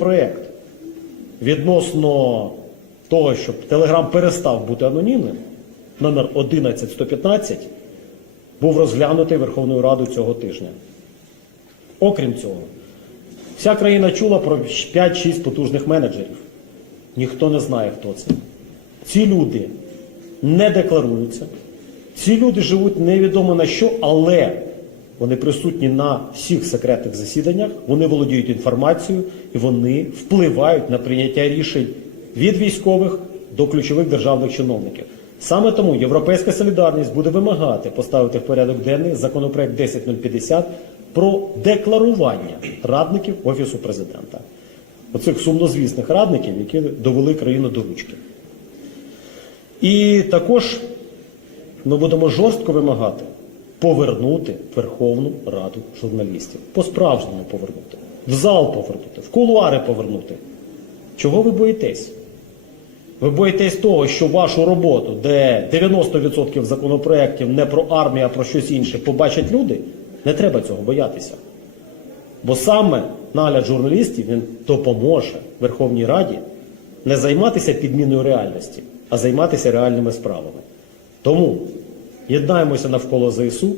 проєкт відносно того, щоб Телеграм перестав бути анонімним, номер 11115, був розглянутий Верховною Радою цього тижня. Окрім цього, вся країна чула про 5-6 потужних менеджерів. Ніхто не знає, хто це. Ці люди не декларуються. Ці люди живуть невідомо на що, але вони присутні на всіх секретних засіданнях, вони володіють інформацією і вони впливають на прийняття рішень від військових до ключових державних чиновників. Саме тому Європейська солідарність буде вимагати поставити в порядок денний законопроект 10050 про декларування радників Офісу президента. Оцих сумнозвісних радників, які довели країну до ручки. І також ми будемо жорстко вимагати повернути Верховну Раду журналістів. По-справжньому повернути. В зал повернути, в кулуари повернути. Чого ви боїтесь? Ви боїтесь того, що вашу роботу, де 90% законопроєктів не про армію, а про щось інше, побачать люди? Не треба цього боятися. Бо саме нагляд журналістів він допоможе Верховній Раді не займатися підміною реальності, а займатися реальними справами. Тому єднаємося навколо ЗСУ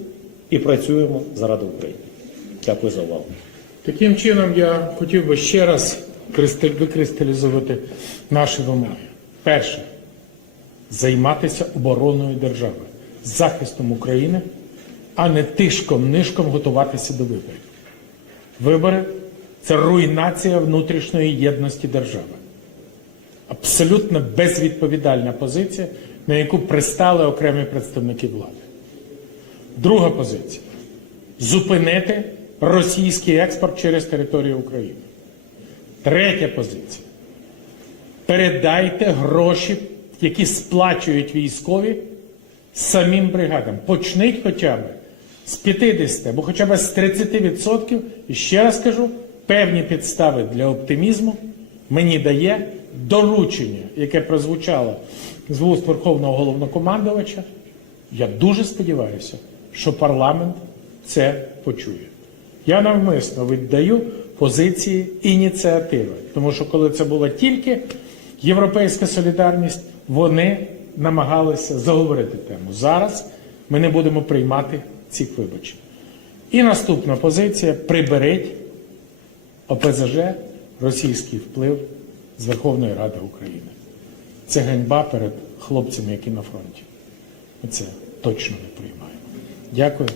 і працюємо заради України. Дякую за увагу. Таким чином, я хотів би ще раз викристалізувати наші вимоги. Перше займатися обороною держави, захистом України, а не тишком-нишком готуватися до виборів. Вибори це руйнація внутрішньої єдності держави. Абсолютно безвідповідальна позиція, на яку пристали окремі представники влади. Друга позиція зупинити російський експорт через територію України. Третя позиція. Передайте гроші, які сплачують військові самим бригадам. Почніть хоча б з 50 або хоча б з 30%. І ще раз кажу, певні підстави для оптимізму мені дає доручення, яке прозвучало з вуст Верховного головнокомандувача. Я дуже сподіваюся, що парламент це почує. Я навмисно віддаю позиції ініціативи, тому що коли це була тільки європейська солідарність, вони намагалися заговорити тему. Зараз ми не будемо приймати цих вибачень. І наступна позиція: приберіть ОПЗЖ російський вплив з Верховної Ради України. Це ганьба перед хлопцями, які на фронті. Ми це точно не приймаємо. Дякую.